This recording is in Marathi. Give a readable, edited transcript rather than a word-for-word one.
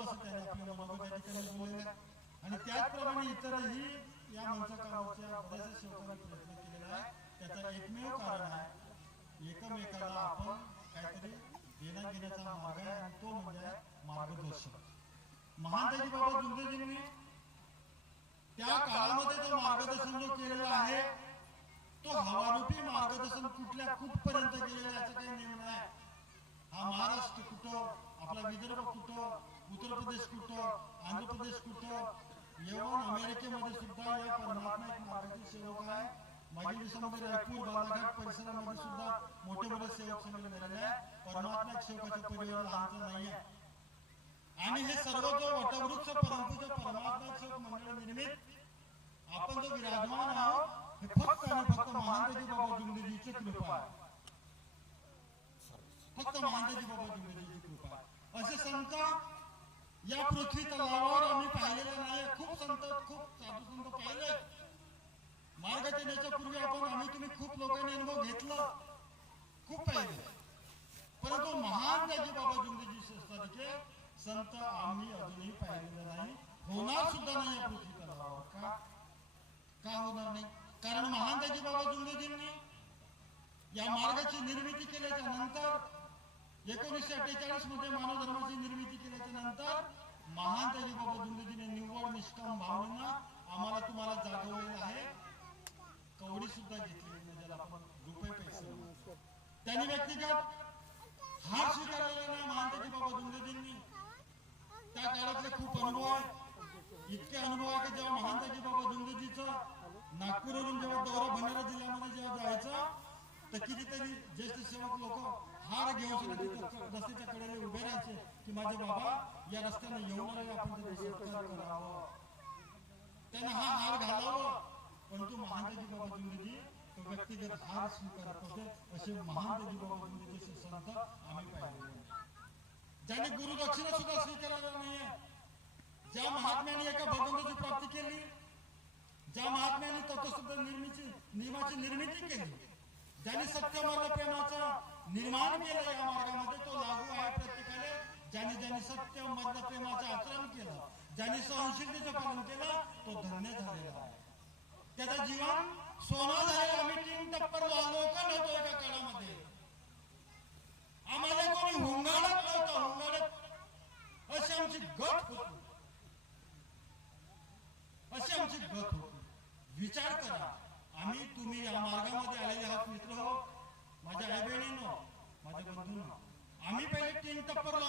असं त्याने आपल्या मनोगत या ठिकाणी बोललेलं आहे. आणि त्याचप्रमाणे इतरही या मंचकावरच्या बऱ्याचशा सेवकांनी प्रयत्न केलेला आहे. त्याचा एकमेव कारण आहे, एकमेकाला आपण काहीतरी देण्या घेण्याचा मार्ग आहे आणि तो म्हणजे मार्गदर्शन. महानजी बाबा जुंदेजींनी त्या काळामध्ये जो मार्गदर्शन जो केलेला आहे तो हवारूपी मार्गदर्शन कुठपर्यंत गेलेला याचा काही नेम नाही. हा महाराष्ट्र कुठं, आपला विदर्भ कुठं, उत्तर प्रदेश कुठं, आंध्र प्रदेश कुठं, येऊन अमेरिकेमध्ये सुद्धा या परमात्मा एक मार्गाचे सेवक आहे. मागील दिवसामध्ये रायपूर बालाघाट परिसरामध्ये सुद्धा मोठे मोठे सेवक संमेलन झालेले आहे. परमात्मा एक सेवकाच्या परिवार लहानचा नाही आहे. आणि हे सर्व जो वटवृक्ष परंतु परमात्मा सेवक मंडळ निर्मित आपण जो विराजमान आहोत हे फक्त आणि फक्त महानजी बाबा जुंदेजीची कृपा आहे. फक्त महानजी बाबा जुंदेजीची कृपा आहे. असे संत या पृथ्वी तलावावर आम्ही पाहिलेले नाही. खूप संत, खूप साधू संत पाहिले. मार्गाच्या येण्याच्या पूर्वी आम्ही तुम्ही खूप लोकांनी अनुभव घेतला, खूप पाहिले. परंतु महानजी बाबा जुंदेजी सारखे संत आम्ही अजूनही पाहिलेले नाही, होणार सुद्धा नाही या पृथ्वी तलावावर. का होणार नाही? कारण महानजी बाबा जुंदेजींनी या मार्गाची निर्मिती केल्याच्या नंतर 1948 मध्ये मानव धर्माची निर्मिती केल्याच्या नंतर महानजी बाबा जुंदेजीने निव्वळ निष्काम भावनेनं आम्हाला तुम्हाला जागवलेलं आहे. कवडी सुद्धा घेतलेली नाही, ज्याला आपण रुपये पैसे. त्यांनी व्यक्तिगत हार स्वीकारलेला नाही महानजी बाबा जुंदेजींनी. त्या काळातले खूप अनुभव आहे. इतके अनुभव आहे की जेव्हा महानजी बाबा जुंदेजीचं नागपूरवरून जेव्हा दौरा भंडारा जिल्ह्यामध्ये जेव्हा जायचा तर कितीतरी ज्येष्ठ सेवक लोक हार घेऊन सुद्धा रस्त्याच्या कडेने उभे राहायचे की माझे बाबा या रस्त्याने येऊन राहिले, आपण सत्कार करावं, त्यांना हा हार घालावं. परंतु महानजी बाबा जुंदेजी व्यक्तिगत हार स्वीकारत होते. असे महानजी बाबा जुंदेजी संत आम्ही पाहिले. ज्यांनी गुरुदक्षिणा सुद्धा स्वीकारलेला नाहीये, ज्या महात्म्याने एका भगवंताची प्राप्ती केली, ज्या महात्म्याने तत्वशुद्ध नियमाची निर्मिती केली, ज्यांनी सत्यमार्ग प्रेमाचं निर्माण केलं या मार्गामध्ये, तो लागू आहे प्रत्येकाला. ज्यांनी सत्य मार्ग प्रेमाचं आचरण केलं, ज्यांनी सहनशीलतेचं पालन केलं, तो धन्य झालेला आहे. त्याचं जीवन सोनं झालेलं. आम्ही 3 टप्पर लोक नव्हतो एका काळामध्ये. आम्हाला कोणी हुंगाडत नव्हतं.